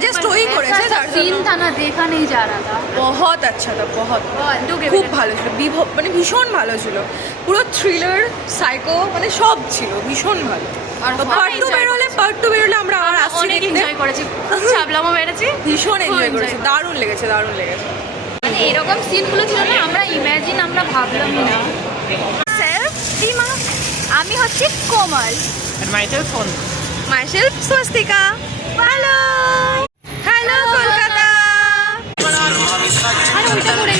কাজে স্টোরি করেছে তার सीन জন্য था ना देखा नहीं जा रहा था বহুত আচ্ছা তা বহুত टू के খুব ভালো ছিল মানে ভীষণ ভালো ছিল পুরো থ্রিলার সাইকো মানে সব ছিল ভীষণ ভালো আর তো পার্ট টু বেরোলে আমরা আবার আসছি অনেক দেখতে। এনজয় করেছি খুব ছাবলামও মেরেছি ভীষণ খুব এনজয় enjoy করেছে দারুণ লেগেছে মানে এরকম সিনগুলো ছিল না আমরা ইমাজিন আমরা ভাবলামই না সেলফ ডিমা আমি হচ্ছে কোমল And myself phone. Myself Swastika hello hello Kolkata আরে ওইটা করে